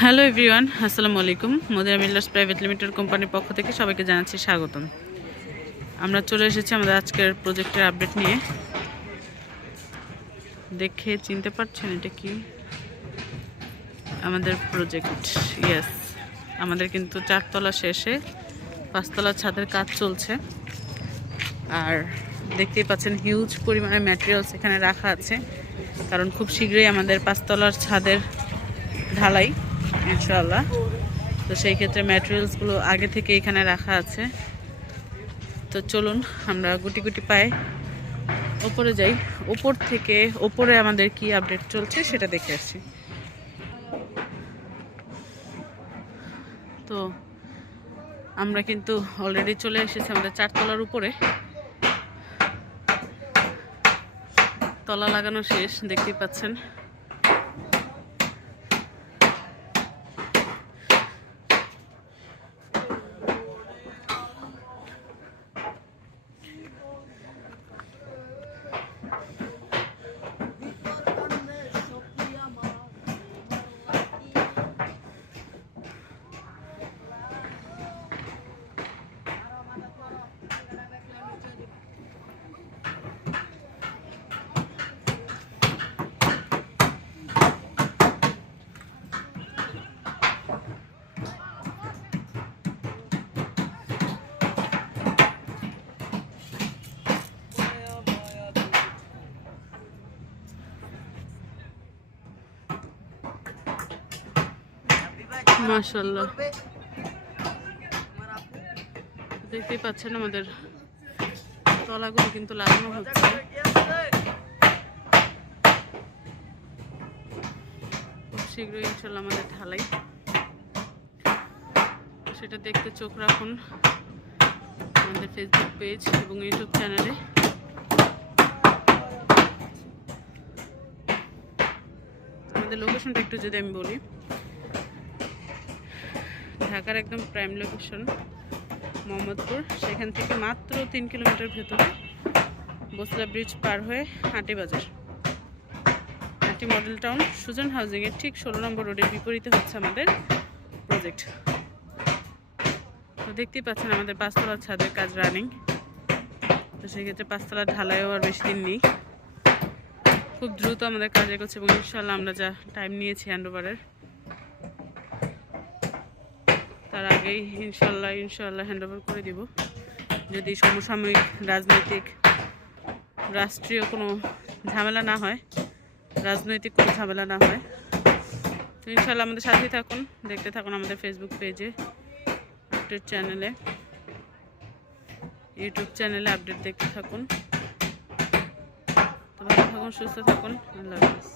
Hello everyone, আসসালামু আলাইকুম। Medina builders private limited কোম্পানির পক্ষ থেকে সবাইকে জানাচ্ছি স্বাগতম। আমরা চলে এসেছি আমাদের আজকের প্রজেক্টের আপডেট নিয়ে। দেখে চিনতে পারছেন এটা কি? আমাদের প্রজেক্ট। ইয়েস, আমাদের কিন্তু 4 তলা শেষে 5 তলার ছাদের কাজ চলছে। আর দেখতেই পাচ্ছেন হিউজ পরিমাণে ম্যাটেরিয়ালস এখানে রাখা আছে, কারণ খুব শীঘ্রই আমাদের 5 তলার ছাদের ঢালাই ইনশাআল্লাহ। তো সেই ক্ষেত্রে ম্যাটেরিয়ালসগুলো আগে থেকে এখানে রাখা আছে। তো চলুন আমরা গুটি গুটি পায়ে ওপরে যাই। ওপর থেকে ওপরে আমাদের কি আপডেট চলছে সেটা দেখে আসছি। তো আমরা কিন্তু অলরেডি চলে এসেছি আমাদের 4 তলার উপরে। তলা লাগানো শেষ, দেখতেই পাচ্ছেন। মাশাআল্লাহ, দেখতেই পাচ্ছেন আমাদের তলাগুলো কিন্তু লাগানো হচ্ছে। খুব শীঘ্রই ইনশাআল্লাহ আমাদের ঢালাই, সেটা দেখতে চোখ রাখুন আমাদের ফেসবুক পেজ এবং ইউটিউব চ্যানেলে। আমাদের লোকেশনটা একটু যদি আমি বলি, ঢাকার একদম প্রাইম লোকেশন মোহাম্মদপুর। সেখান থেকে মাত্র 3 কিলোমিটার ভেতরে বসলা ব্রিজ পার হয়ে হাঁটি বাজার, হাঁটি মডেল টাউন, সুজন হাউজিংয়ের ঠিক 16 নম্বর রোডের বিপরীতে হচ্ছে আমাদের প্রজেক্ট। তো দেখতেই পাচ্ছেন আমাদের 5 তলার ছাদের কাজ রানিং। তো সেক্ষেত্রে 5 তলার ঢালাইও আর বেশি দিন নেই, খুব দ্রুত আমাদের কাজ এগোচ্ছে এবং ইনশাআল্লাহ আমরা যা টাইম নিয়েছি হ্যান্ডওভারের, তার আগেই ইনশাআল্লাহ হ্যান্ডওভার করে দিব, যদি সমসাময়িক রাজনৈতিক রাষ্ট্রীয় কোনো ঝামেলা না হয়, রাজনৈতিক কোনো ঝামেলা না হয়। তো ইনশাআল্লাহ আমাদের সাথেই থাকুন, দেখতে থাকুন আমাদের ফেসবুক পেজে, আপডেট চ্যানেলে, ইউটিউব চ্যানেলে আপডেট দেখতে থাকুন। তো ভালো থাকুন, সুস্থ থাকুন, আল্লাহ হাফেজ।